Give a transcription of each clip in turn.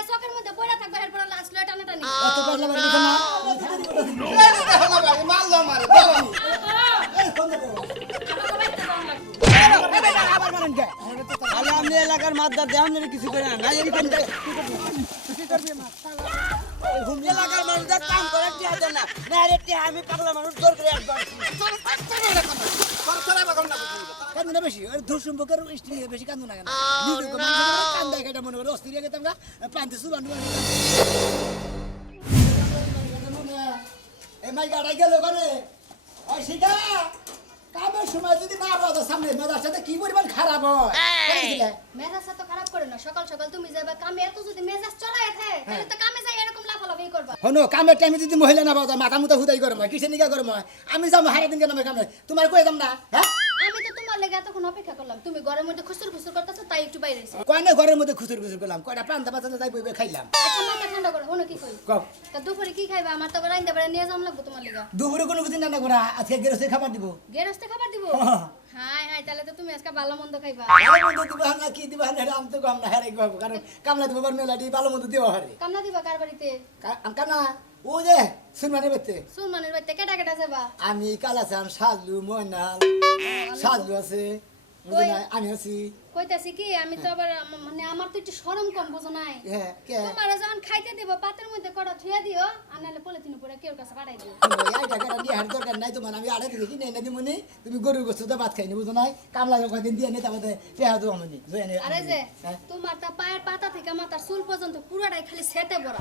খায় চকের মধ্যে পড়ে থাকবে এরপর লাশ লয়ে টানাটানি এত পাগলা বাড়ি না এই দেখো না ভাই, মারলো আমারে, দাও। এই ফোন দেবো আবার মারেন কে তাহলে আপনি এলাকার মাদ্দার দেওয়ান কিছু করে না না এরকম কি করবি মা এলাকার মানুষদের কাম করে টিয়া দেন না না রে টিয়া আমি পাগলা মানুষ জোর করে একবার কান্দু না বেশি ধূর সম্পর্কের স্ত্রী বেশি কান্দু না কেন? নিজেকে কান্দা কেটে মনে করে অস্থির গেতাম গা পান্তে সুবান এই মাই গাড়াই গেল ওখানে ওই সেটা কামের সময় যদি না পাওয়া সামনে মেজার সাথে কি পরিমাণ খারাপ হয়? খারাপ করে না সকাল সকাল তুমি যাবে কামে এত যদি মেজাজ থাকে তাহলে তো কামে যাই এরকম লাফালাফি করবা। হনো কামের টাইমে যদি মহিলা না পাওয়া মাথা মুথা হুদাই গরম হয় কিসে নিকা গরম হয়? আমি যাব হারা দিন কেন কামে। তোমার কয়ে যাম না হ্যাঁ? আমি তো লেগে এতক্ষণ অপেক্ষা করলাম। তুমি ঘরের মধ্যে খুসুর খুসুর করতেছো তাই একটু বাইরে এসে। কয় না ঘরের মধ্যে খুচুর খুচুর করলাম। কয়টা পান্তা পাতা তাই বইবে খাইলাম। আচ্ছা মাথা ঠান্ডা করো হনো কি কই? কম তা দুপুরে কি খাইবা? আমার তো রাইন্দা বেড়া নিয়ে যাম লাগবো তোমার লেগে। দুপুরে কোনো কিছু রান্না করা? আজকে গেরোসে খাবার দিব। গেরস্তে খাবার দিব? হ্যাঁ। হাই হাই তাহলে তো তুমি আজকে ভালো মন্দ খাইবা। ভালো মন্দ দিব না কি দিব না আমি তো কম না হারে কারণ কামলা দিব মেলাডি ভালো মন্দ দিব হারে দিবা কার বাড়িতে? কানা ও যে শুনবানি বাড়িতে? সুলমানের বাড়িতে কেটা কেটা যাবা? আমি কালাচান সাজলু ময়নাল। সালু আছে আমি আছি। কইতাছি কি আমি তো আবার মানে আমার তো একটু শরম কম বুঝো নাই? হ্যাঁ তোমার যখন খাইতে দিব পাতের মধ্যে কড়া থুয়া দিও আর নাহলে পলিথিন উপরে কেউ কাছে পাঠাই দিও। এই টাকা দিয়ে হার দরকার নাই তোমার? আমি আড়াই দেখি নেই না দিমনি তুমি গরুর গোস্ত তো ভাত খাইনি বুঝো নাই? কামলা কদিন দিয়ে নেই তারপরে পেঁয়াজ দেবো আমি আরে যে হ্যাঁ। তোমার তা পায়ের পাতা থেকে মাথার চুল পর্যন্ত পুরোটাই খালি সেটে বড়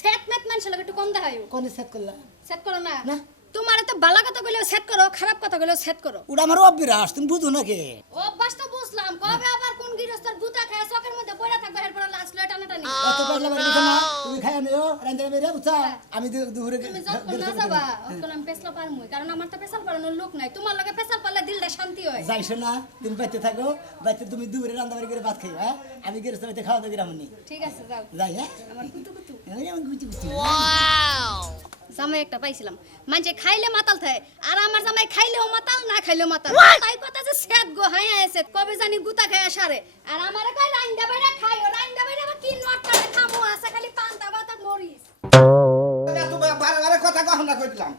সেট মেট মানুষের লাগে একটু কম দেখায় কোনে সেট করলা? সেট করো না? না। তোমার তো ভালো কথা কইলেও সেট করো খারাপ কথা কইলেও সেট করো। ওটা আমার অভ্যাস তুমি বুঝো না কে অভ্যাস তো বুঝলাম কবে আবার কোন গৃহস্থর গুতা খায় চকের মধ্যে পড়ে থাকবে এরপর লাশ লয়ে টানাটানি। অত পাগলা বাড়ি দিছো না তুমি খাই আনিও রান্না মেরে বুঝছা আমি দু- দুপুরে তুমি যখন না যাবা। তখন আমি পেছলা পারমু কারণ আমার তো পেছাল পারানোর লোক নাই। তোমার লগে পেছাল পারলে দিলটা শান্তি হয়। যাইছো না তুমি বাইতে থাকো বাইতে তুমি দুপুরে রান্না বাড়ি করে ভাত খাই হ্যাঁ? আমি গেরস্ত বাইতে খাওয়া দাওয়া রামনি ঠিক আছে যাও। যাই হ্যাঁ? আমার কুতু কুতু এই আমার গুচি গুচি জামাই একটা পাইছিলাম। মানে খাইলে মাতাল থাকে আর আমার জামাই খাইলেও মাতাল না খাইলেও মাতাল। তাই কথা যে সেট গো হাই আছে কবে জানি গুতা খায় সারে। আর আমারে কয় রাইন্দা বাইরে খাই ও রাইন্দা বাইরে আবার কি নট করে খামু আছে খালি পান্তা বাতা আর মরিস এত বারে বারে কথা কখন না কইলাম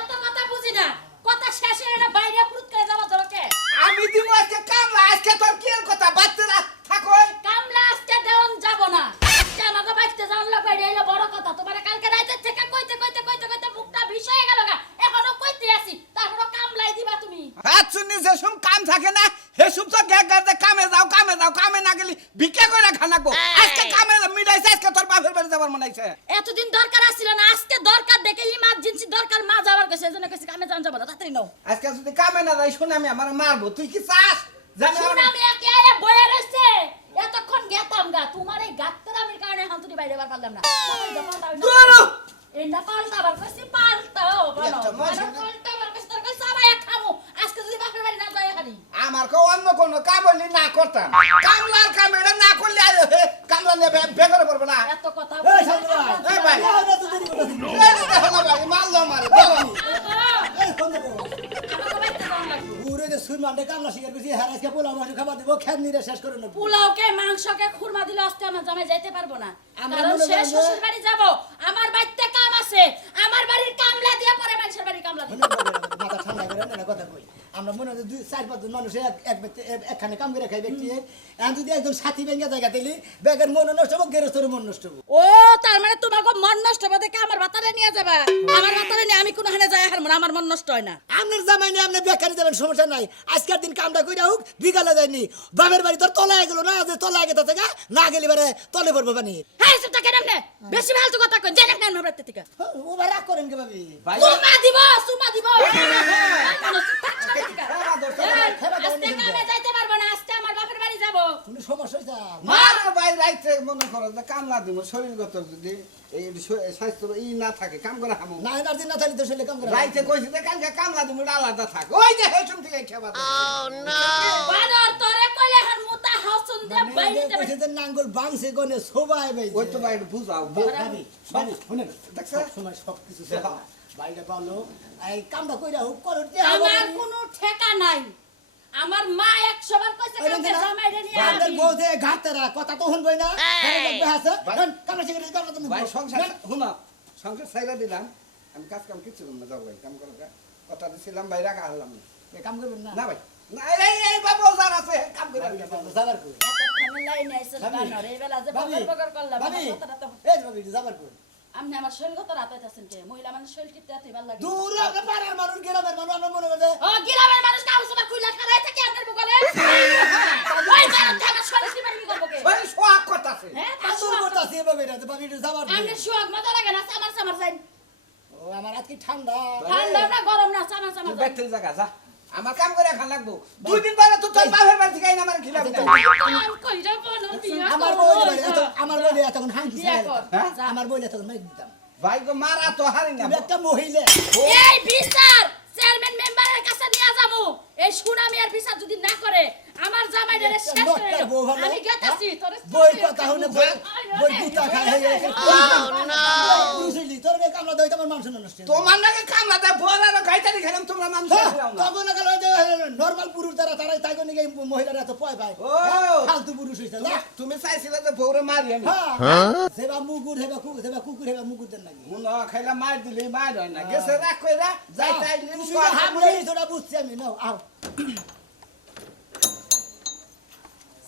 এত কথা বুঝি না কথা শেষ হয়ে না বাইরে ফুট করে যাওয়া দরকার আমি দিব আজকে কামলা আজকে তোর কি এর কথা বাচ্চারা থাকো কামলা আজকে দেওয়ান যাব না আজকে আমাকে বাইতে জানলা বাইরে এলো বড় কথা তোমার কালকে রাইতে থেকে কইতে কইতে কইতে কইতে মুখটা বিষ হয়ে গেল গা এখনও কইতে আসি তারপর কামলাই দিবা তুমি হাত শুনি যে সুম কাম থাকে না হে সুম তো গ্যাগ গাতে কামে যাও কামে যাও কামে না গেলি ভিক্ষা করে খানাকো আজকে কামে মিলাইছে আজকে তোর বাপের বাড়ি যাবার মনাইছে এতদিন দরকার আসছিল না আজকে দরকার দেখে ইমার্জেন্সি দরকার মা যাওয়ার কাছে এজন্য কাছে কামে যান যাব না তাড়াতাড়ি নাও আজকে যাই শুনে আমি আমার মারবো। তুই কি চাস? শুনামি একে আয়া বয়ে রয়েছে। এতক্ষণ গেতাম গা। তোমার এই গাত্তারামির কারণে হাতুরি বাইরে বার পারলাম না। পাল্টা, পাল্টা, আবার কইছি পাল্টাও বলো পাল্টা আবার কইছি তোর কইছি সবাই খামু। আজকে যদি বাপের বাড়ি না যায় এখানে আমার কেউ অন্য কোনো কাম হইলে না করতাম। কামলার কাম এটা না করলে কামলা নিয়ে বেকারে না। এত কথা এই ভাই। এই ভাই। মারলো দাও। এই ফোন দেবো পুরো যে সুর মানতে কামলা শিকার করছি হ্যাঁ আজকে পোলা মাছ খাবার দেবো খেত নিরে শেষ করে নেব। পোলাওকে মাংসকে খুরমা দিলে আজকে আমার জামাই যাইতে পারব না। আমরা করি শ্বশুর বাড়ি যাব। আমার বাড়িতে কাম আছে। আমার বাড়ির কামলা দিয়ে পরে মানুষের বাড়ি কামলা দিবে। মাথা ঠান্ডা করে না কথা কই। আমরা মনে হয় দুই চার পাঁচজন মানুষ এক ব্যক্তি একখানে কাম করে খাই ব্যক্তি এখন যদি একজন সাথী ব্যাংকে জায়গা দিলি ব্যাগের মন নষ্ট হব গেরস্তরের মন নষ্ট হব। ও তার মানে তোমাকে মন নষ্ট হবে দেখে আমার বাতারে নিয়ে যাবা। আমার বাতারে নিয়ে আমি কোনো হানে যাই হারবো না আমার মন নষ্ট হয় না। আপনার জামাই নিয়ে আপনি বেকারি যাবেন সমস্যা নাই। আজকের দিন কামটা কইরা হোক বিকালে যায়নি বাপের বাড়ি তোর তলায় গেল না যে তলায় গেতে থেকে না গেলি বারে তলে পড়ব পানি। হ্যাঁ সেটা নে বেশি ভালো কথা কই জেনে কেন ভাবতে থেকে। ও ভাই রাগ করেন কে ভাবি ভাই, সুমা দিব সুমা দিব। আজকে কামে যাইতে পারব না আজকে বাপের বাড়ি যাব। কোনো সমস্যা হয়েছে মার ভাই রাইতে মনে করো যে কামলা দিব শরীরগত যদি এই স্বাস্থ্য ই না থাকে কাম করে হামু না এনার্জি না থাকলে তো সেলে কাম করে রাইতে কইছি যে কালকে কামলা দিব আলাদা থাক। ওই যে হেসুম থেকে খাবার বানর তোরে কইলে হার মুতা হাসুন দে বাইরে কইছে যে নাঙ্গল বাংছে গনে সবাই ভাই ওই তো ভাই বুঝাও। ভাবি ভাবি শুনেন দেখছ? সব সময় সব কিছু দেখো। বাইরে এই কামটা কইরা হোক করো আমার কোনো ঠেকা নাই। আমার মা একশো বার কইছে কালকে জামাইরে নিয়ে আবি। বউ যে ঘাটতেরা, কথা তো শুনবই না। আছে। কামড়া সিগারেট, কামড়া তুমি ভাই। সংসার। শুনো সংসার সাইরা দিলাম আমি কাজ কাম কিছু করব না যাও ভাই কাম করো কথা দিছিলাম ভাই রাখা হারলাম না এ কাম করবেন না। না ভাই না এই এই বাবু যার আছে কাম করে যাবার কই? এতক্ষণে লাইনে আইছিস ভাবি, বানর, এই বেলা যে বকর বকর করলাম, কথাটা তো- এই যে ভাবি, যাবার কই? আপনি আমার শরীর কত রাত হইতাছেন কে? মহিলা মানুষ শরীর টিপতে এতই ভালো লাগে। দূর আমরা পাড়ার মানুষ, গ্রামের মানুষ, আমরা মনে করছে, ও, গ্রামের মানুষ কাগজ চোপড় খুইলা খাড়াই থাকে আপনার বুকলে। ওই তো আমার শরীর কি করব কে? হ্যাঁ, আদর সোহাগ- করতাছি যাবার মজা লাগে না, যাই। ও, আমার আজকে ঠান্ডা ঠান্ডা না, গরম না, চামার তুই ব্যাটারি জায়গা যা আমার কাম করে খান লাগবো। দুই দিন পরে তো তোর বাপের বাড়ি থেকে আমার খিলাম না কইরা বলো, বিয়া আমার। এত- আমার দিতাম। হ্যাঁ? যা। আমার বইলে এতক্ষণ মাইক দিতাম। ভাই গো মারা তো হারি না। একটা মহিলা। এই বিচার! চেয়ারম্যান মেম্বারের কাছে নিয়ে যাব। এই সুনামি আর বিচার যদি না করে আমার জামাই রে শেষ করে আমি গেতাছি তোরে বই কথা হলে বই বই গুতা খায় হয়ে গেছে বুঝলি? তোর মেয়ে কামলা দইতে আমার মানুষ নষ্ট তোমার নাকি কামলা দেয় বল আর গাইতারি খেলাম তোমরা মানুষ খেলাও না তখন নর্মাল পুরুষ দ্বারা তারাই তাই কোন মহিলারা এত পয় পায়। ও। ফালতু পুরুষ হইছে না? তুমি- চাইছিলে যে বউরে মারি আমি। হ্যাঁ সেবা মুগুর হেবা কুকুর সেবা কুকুর হেবা মুগুর দেন নাকি? মুন খাইলা মার দিলি মার হয় না। গেছে রাখ কইরা যাই তাই তুমি হাত দিয়েছ ওটা বুঝছি আমি। নাও আও।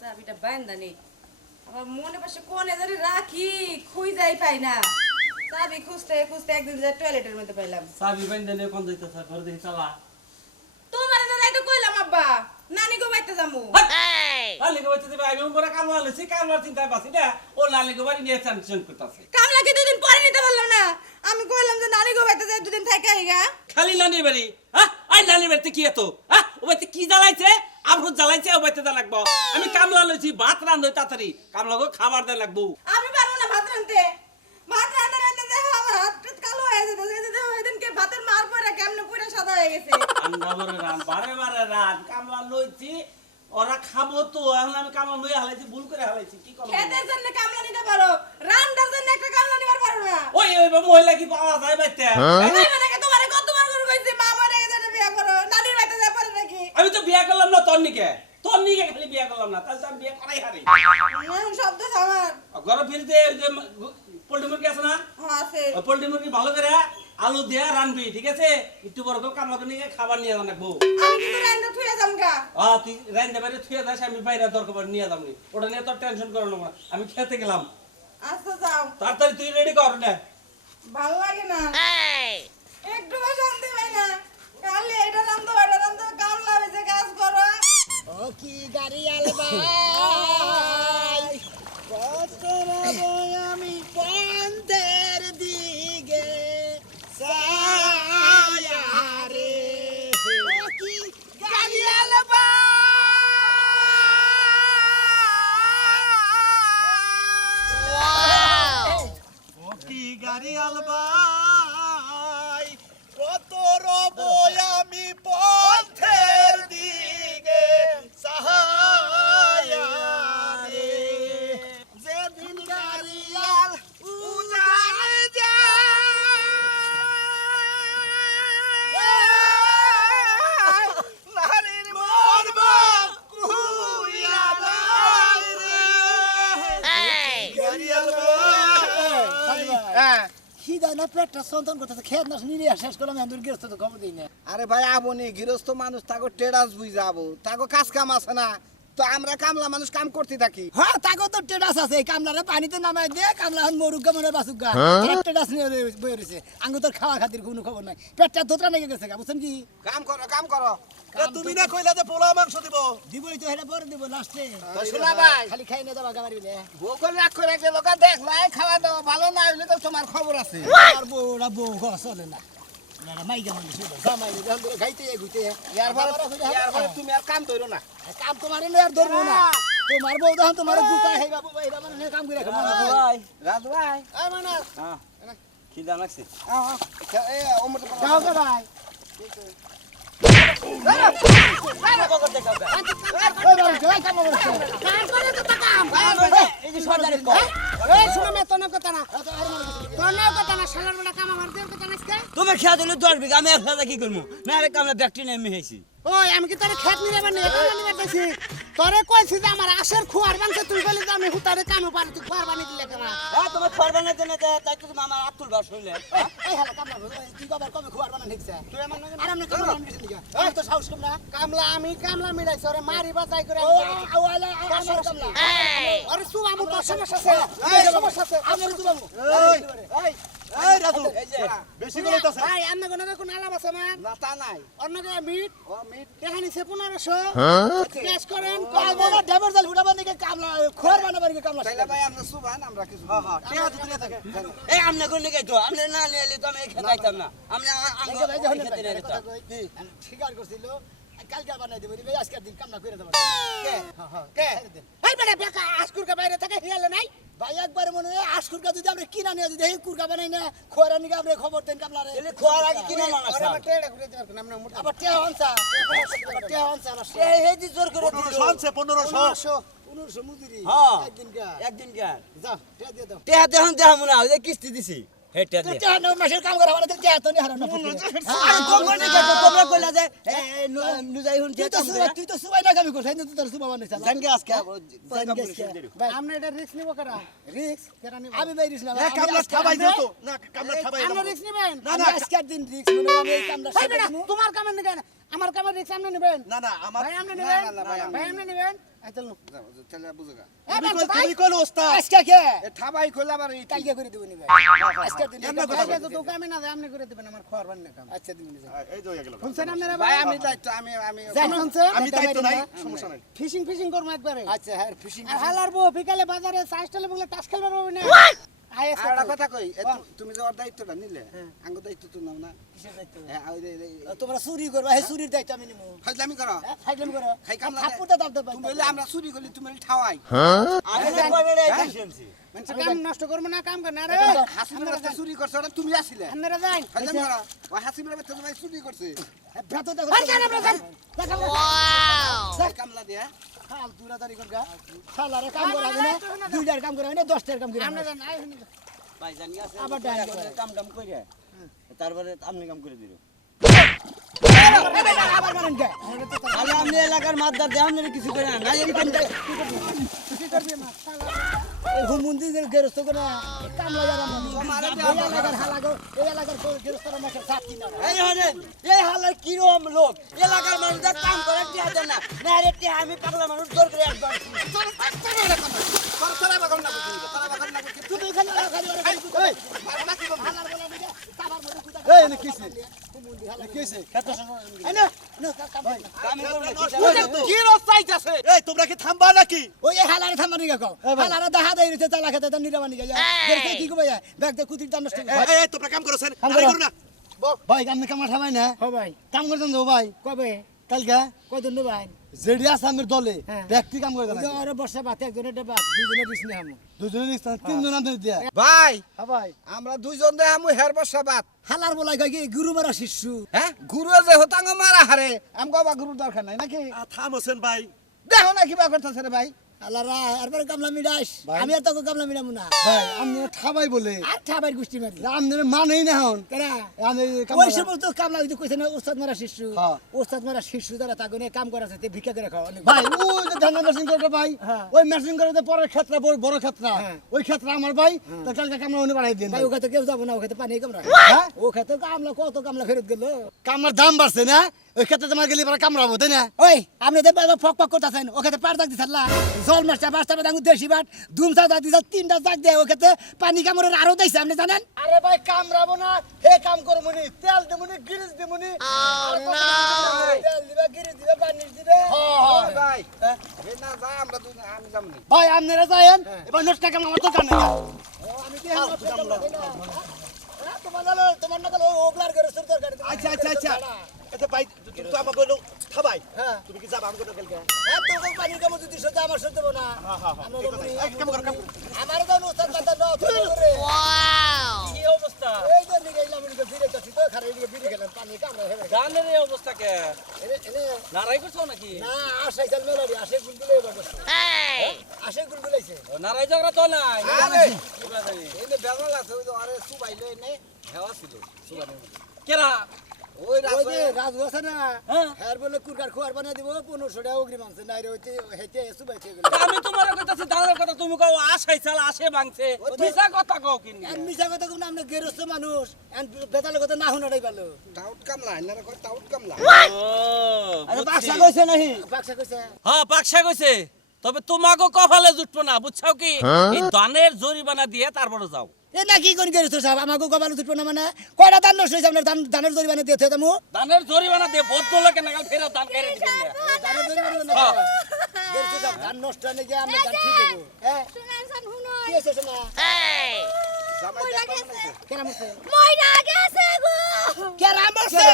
চাবিটা বাইন্দা নেই। আমার মনে পাশে কোনে ধরে রাখি? খুই যাই পাই না। চাবি খুঁজতে খুঁজতে একদিন যাই টয়লেটের মধ্যে পাইলাম। চাবি বাইন্দা নিয়ে কোন যাইতেছে? ঘর দেখি চালা। তোমার নাই তো কইলাম আব্বা। নানি গো বাইতে যামু। লালি গো বাইতে দিবে আমি বড় কামলা লইছি কামলার চিন্তায় বাসি না। ও লালি গো বাড়ি নিয়ে টেনশন করতেছে। কামলাকে দুদিন পরে নিতে পারলাম না? আমি কইলাম যে নানি গো বাইতে যাই দুদিন থাকা হিগা খালি লানি বাড়ি হ্যাঁ আই লানি বাড়িতে কি এত? হ্যাঁ ও কি জ্বালাইছে? আবরু জ্বালাইছে ও বাড়িতে জ্বালা লাগবো। আমি কামলা লইছি ভাত রান্ধই তাড়াতাড়ি। কামলা গো খাবার দেয় লাগবো। আমি পারব না ভাত রাঁধতে। ভাত রাঁধতে দেখো আমার হাত টাত কালো হয়ে যেতে। যেতে ওইদিনকে ভাতের মার পরে কেমনে পুরো সাদা হয়ে গেছে। আন্দা বড় রান বারে বারে রান কামলা লইছি ওরা খাব তো এখন আমি কামলা লই হালাইছি ভুল করে হালাইছি কি করব? খেতের জন্য কামলা নিতে পারো রান্নার জন্য একটা কামলা নিবার পারো না। ওই ওই মহিলা কি পাওয়া যায় বাইতে এই মানে তোমারে কতবার করে কইছি মা মরে গেছে না বিয়া করো নানির বাড়িতে যা পারে নাকি আমি তো বিয়া করলাম না তোর নিকে তোর নিকে খালি বিয়া করলাম না তাহলে আমি বিয়া করাই হারি। শব্দ আমার। ঘরে ফিরতে যে পোল্ট্রি মুরগি আছে না? হ্যাঁ, পোল্ট্রি মুরগি ভালো করে আলু দিয়ে রানবি ঠিক আছে? একটু বড় করে কামলা করে নিয়ে খাবার নিয়ে যান রাখব আমি কিন্তু রান্না থুয়ে যাম গা। আ তুই বাইরে থুয়ে যাস আমি বাইরে দরকার নিয়ে যাবনি ওটা নিয়ে তোর টেনশন করো না আমি খেতে গেলাম। আচ্ছা যাও। তাড়াতাড়ি তুই রেডি কর না। ভালো লাগে না। একটু শান্তি পাই না। কালে এটা রান্ধো এটা Bye. পেটটা সন্তান করতেছে খেত না নিয়ে শেষ করলাম আমি গৃহস্থ তো খবর দিই না। আরে ভাই আবনি গৃহস্থ মানুষ তাকে টেরাস বুঝ যাব তাকে কাজ কাম আছে না। তো আমরা কামলা মানুষ কাম করতে থাকি। হ্যাঁ তাকে তো টেডাস আছে এই কামলারে পানিতে নামাই দে কামলা হন মরুগা মনে বাসুগা টেডাস নিয়ে রয়ে- বয়ে রয়েছে। আঙ্গু তোর খাওয়া খাতির কোনো খবর নাই। পেটটা দোতরা লেগে গেছে গা বুঝছেন কি? কাম করো কাম করো। তুমি না কইলা যে পোলা মাংস দিব? দিবই তো হেটা পরে দিব লাস্টে শোনা ভাই। খালি খাই না যাবা গাবারি বিলে। বউ করে রাগ করে গেল কা দেখলাই খাওয়া দাওয়া ভালো না হইলে তো তোমার খবর আছে। আর বউ ওরা বউ চলে না। কাম তোমার এনে আর ধরবো না। তোমার বউ তখন তোমার গুতা হেবা মানে কাম করে খাব রাজু ভাই আয় মানা খিদা লাগছে? এ ওমর তো ভাই। তুমি খেয়া দিলে দশ বিঘা, আমি একলা কি করব? না আরে কামলা ব্যাগটি নেমে হয়েছি ওই, আমি তোর খেত নিয়ে তোরে কইছি যে আমার আশের খুয়ার বানছে তুই বলি যে আমি হুতারে কামে পারি তুই খুয়ার বানি দিলে কেন হ্যাঁ তোমার খরবা না জানে তাই তো আমার হাত তুলবা শুনলে এই হালা কামলা তুই কবে কবে খুয়ার বানান ঠিকছে তুই আমার আর আমরা কামলা বানান দিছিস নাকি এই তো সাহস কম না কামলা আমি কামলা মিলাইছি ওরে মারি বাজাই করে ও আও আলা আমার কামলা আরে তুই আমার তোর সমস্যা আছে এই! সমস্যা আছে আমার তুই বাবু এই! এই রাজু এই যে বেশি করে হইতাছে ভাই আমনে কোন কোন আলাপ আছে আমার। না তা নাই। অন্য কে মিট? ও মিট। কাহিনী সে 1500 ক্যাশ করেন কাল বড় ডেবার জাল ফুটাবার দিকে কামলা খুয়ার বানাবার দিকে কামলা তাইলে ভাই আমরা সুবান আমরা কিছু হ্যাঁ হ্যাঁ ঠিক আছে তুই থাকে এই আমনে কোন নিকে তো আমনে না নিয়ে এলে তো আমি খেতে আইতাম না। আমনে আমি এই যে খেতে নিয়ে যেতাম। ঠিকার করছিল কালকে বানাই দেব দিবে আজকের দিন কামলা করে দেব। কে? হ্যাঁ হ্যাঁ। কে? এই বেটা বেকা আজকুর কে বাইরে থেকে হিয়ালে নাই? ভাই একবার মনে হয় আশকুরকা যদি আমরা কিনা নিয়ে যদি এই কুরকা বানাই না খোয়ারা নিকে আমরা খবর দেন কামলা রে। এলে খোয়ার আগে কিনে না ওরে আমার টেড়ে ঘুরে দিবার কোন আমরা মোটা আবার টিয়া হনসা আবার টিয়া হনসা আমার এই এই যে জোর করে দিল। পনেরোশো আনছে পনেরোশো। পনেরোশো পনেরোশো মুদিরি হ্যাঁ। একদিন কা টিয়া দিয়ে দাও। কিস্তি দিছি। হেটা দে টিয়া না মাসের কাম করা মানে টিয়া তো নি হারানো আরে তোমরা নিকে তো তোমরা কইলা যে নুজাই হুন তুই তো সুবাই তুই তো সুবাই না কামি করছ তুই তো সুবাই বানাইছ জানকে আজকে। আমরা এটা রিস্ক নিব করা রিক্স কেরা নিব? আমি না এ কামলা ঠাবাই দিও তো। না কামলা ঠাবাই আমরা রিস্ক নিবেন। না না আজকের দিন রিক্স আমি এই তোমার কামে নিবেন। আমার কামে রিস্ক আপনি নিবেন। না না আমার ভাই নিবেন। ভাই আপনি নিবেন। ফিশিং ফিশিং করব একবারে। আচ্ছা হ্যাঁ ফিশিং হালার বউ বিকালে বাজারে চাষ টালে বলে টাস খেলবার পাবি না? আর একটা কথা কই তুমি যে ওর দায়িত্বটা নিলে আঙ্গ দায়িত্ব তো নাও না। হ্যাঁ, ওই যে- এই- এই- তোমরা চুরি করবা হে চুরির দায়িত্ব আমি নিমু। ফাজলামি করো। হ্যাঁ ফাইলাম করো। খাই কামলা থাপ্পড়টা দাও দেব তুমি বলে আমরা চুরি করলি তুমি ঠাওয়াই। আমি কবে রে এফিসিয়েন্সি কাম নষ্ট করব না কাম কর না রে। হাসিবের বাচ্চা চুরি করছে ওটা তুমি আসিলে। আপনারা যান ফাজলামি করো। ওই হাসিবের বাচ্চা তোমায় চুরি করছে। ভেতর দেখো কামলা দিয়া খাল তুরা তারি করগা শালারে কাম করা না দুইটার কাম করা না দশটার কাম করা ভাই জানি আছে আবার কাম টাম কইরে তারপরে আপনি কাম করে দিল আপনি এলাকার মাদ্দার দেয় আপনার কিছু করে না কি করবি হুমুন্দি গেরস্ত করে কামলা যারা এই এলাকার হালাগো এই এলাকার গেরস্তরা মাসে সাক্ষী না এই হনেন এই হালার কিরম লোক এলাকার মানুষদের কাম করে টিয়া দেন না না রে টিয়া আমি পাগলা মানুষ জোর করে খালি এই কি তোমরা কি থামবা নাকি? ওই হালারে কও হালারে দেখা দেই চালা খেতে তো কি কুতির নষ্ট এই তোমরা কাম করছেন আরে করো। না ভাই কামা না ভাই। কাম তো ভাই কবে কালকে কয়দিন ভাই জেডি আসামের দলে হ্যাঁ। ব্যক্তি কাম করে ওই আরে বর্ষা বাতে একজনের একটা বাত দুজনে নিয়ে আমু দুজনে নিস্তান তিনজন আনতে দিয়া। ভাই হ্যাঁ ভাই। আমরা দুইজন দে আমু হের বসা বাত। হালার বলাই কি গুরু মারা শিশু। হ্যাঁ? গুরু যে হতাঙ্গ মারা হারে আমগো বা গুরুর দরকার নাই নাকি? থাম হোসেন ভাই। দেখো না কিবা করতেছে রে ভাই। এরপরে কামলা মিডাস আমি আর তোকে কামলা মিডামু না। ভাই আপনি ঠাবাই বলে। আর ঠাবাই গুষ্টি মারি। আপনি মানেই না হন কেনা আমি ওই সমস্ত কামলা যদি কইছে না ওস্তাদ মারা শিশু। হ্যাঁ। ওস্তাদ মারা শিশু দ্বারা তাকে নিয়ে কাম করা আছে ভিক্ষা করে খাওয়া। অনেক ভাই ওই যে ধান মেশিন করে ভাই হ্যাঁ। ওই মেশিন করে পরের ক্ষেত্রে বড় বড় ক্ষেত্র। হ্যাঁ। ওই ক্ষেত্রে আমার ভাই তা কালকে কামলা উনি বাড়াই দিন ভাই ওখানে কেউ যাব না ওখানে পানি কামড়া হ্যাঁ? ও কামলা কত কামলা ফেরত গেল? কামলার দাম বাড়ছে না? ওই ক্ষেত্রে তোমার গেলে এবার কামড়াবো তাই না? ওই আপনি তো ফক ফক করতেছেন ওখানে পার দাগ দিছেন জল মাছটা মাছটা দাঙ্গু দেশি বাট দুমসা দাগ দিছে তিনটা দাগ দেয় ওখানে পানি কামড়ের আরও দিছে আপনি জানেন? আরে ভাই কামড়াবো না হে কাম করব নি তেল দিবে দিবে বার্নিশ দিবে। ভাই না যায় আমরা দুই আমি যাম ভাই আপনারা যায়েন এবার নষ্ট কাম আমার দোকান নেই আমি কি তোমার তোমার না গেল ওগলার করে দরকার আচ্ছা আচ্ছা আচ্ছা। এটা ভাই তুমি তো আমাকে বলো থাবাই। হ্যাঁ। তুমি কি যাবা আমাকে কালকে হ্যাঁ তো পানি কামড় যদি সহ্য আমার সহ্য দেবো না। আমরা কাম করো কাম তো উস্তাদ কথা দাও করে কি অবস্থা? এই তো নিয়ে গেলাম ফিরে যাচ্ছি তো খারাপ এদিকে বিড়ি খেলাম পানি কামড়া হেবে গানের এই অবস্থা কে? এনে এনে। করছ নাকি? না আশাই চাল মেলারি আসে গুলগুলে বসে। আসে গুলগুলাইছে ও, নারাই ঝগড়া তো নাই। আরে! কি বেগল আছে ওই তো আরে সুবাইলো এনে হেওয়া ছিল। সুবাইলো কেরা? ওই রাজু রাজু আছে না হ্যাঁ। বলে কুরকার খোয়ার বানিয়ে দিব পনেরোশো টাকা অগ্রিম আনছে নাই রে হইতে হেঁটে সুবাইছে তা আমি তোমার কইতাছি দাঁড়ার কথা তুমি কও আশাই চাল আসে ভাঙছে মিছা কথা কও কিনি আর মিশা কথা কোন আমরা গেরস্ত মানুষ। আর বেতালের কথা না শোনাটাই ভালো। টাউট কামলা এনারা কয় টাউট কামলা। আরে। বাক্সা কইছে নাহি? বাক্সা কইছে। হ্যাঁ পাকশা কইছে। তবে তোমাকে কপালে জুটবো না বুঝছ কি এই দানের জরিমানা দিয়ে তারপরে যাও এ না কি কোন গেরস্ত সাহেব আমাকে গবাল উঠবো না মানে কয়টা দান নষ্ট আপনার জরিমানা দিয়ে থে দামু দানের জরিমানা দিয়ে বদ্ধ লোকে নাগাল ফেরত দান করে দিবেন না। জরিমানা না হ্যাঁ। গেরস্ত ধান নষ্ট হলে গিয়ে আমরা ধান ঠিক দেবো হ্যাঁ শুনেন শুনুন কি আছে শোনা জামাই মইরা গেছে। গো। কেরাম আছে?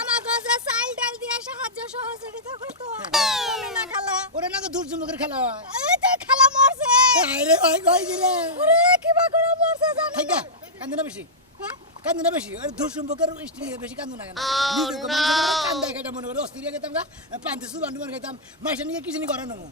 আমার যে চাল ডাল দিয়ে সাহায্য সহযোগিতা করতো তুমি না খালা। ওরে না দূর চুমুকের খেলা হয়। এই তো খালা মরছে। আরে ওই কই দিলে ওরে কিবা করে মরছে জানো ঠিক না? কান্দে না বেশি। হ্যাঁ? কান্দে না বেশি ওর চুম্বকের স্ত্রী বেশি কান্দু না কেন? নিজে গো মানুষের কান্দা খাইটা মনে করে অস্থির খাইতাম গা পান্তে সুবান ডুবান খাইতাম। মাইসা নিয়ে কিছু নি করে নমু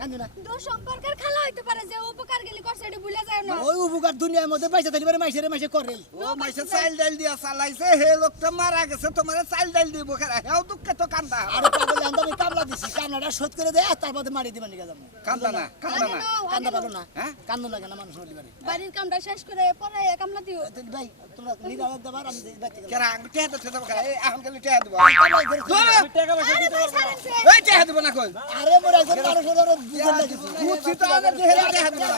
কান্দু না সম্পর্কের খালা হইতে পারে যে উপকার গেলি করছে এটা ভুলে যায় না। ওই উপকার দুনিয়ার মধ্যে পয়সা থাকলে মাইসের মাইসে করে। ও মাইসে চাইল ডাইল দিয়া চালাইছে হে লোকটা মারা গেছে তোমার চাইল ডাইল দিব খেলা হেও দুঃখে তো কান্দা আর পাগল আন্দা আমি কামলা দিছি কামলাটা শোধ করে দেয় তারপর মারি দিবেন নিয়ে যাব। কান্দা না কান্দা না। কান্দা পাবো না। হ্যাঁ? কান্দু লাগে না মানুষ পারে। বাড়ির কামটা শেষ করে পরে কামলা দিও। ভাই তোমরা নিরাপদ দেবার আমি বাইতে গেলাম কেরা আঙ্গ টেহা তো ঠেদাব খেলা এই এখন গেলে টেহা দিব। আমি টাকা পয়সা দিতে পারব না। এই টেহা দিব না কই? আরে মোর একজন মানুষের ধরো বুঝন লাগিছে বুঝছি তো আগে টেহা টেহা দিব না।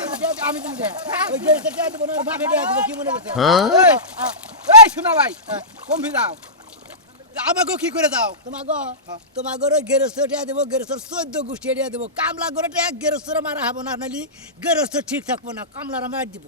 আমি তুমি দেখ ওই গেছে কে দিব না বাপে দেয়া দিব কি মনে করছে? এই, এই শোনা ভাই কমবি যাও আমাকে কি করে দাও? তোমাকে তোমাকে গেরস্ত টিয়া দেবো গেরস্তর চোদ্দ গোষ্ঠী টিয়া দেবো। কামলা করে টিয়া গেরস্তর মারা হব না নালি গেরস্ত ঠিক থাকব না কামলার মার দিব।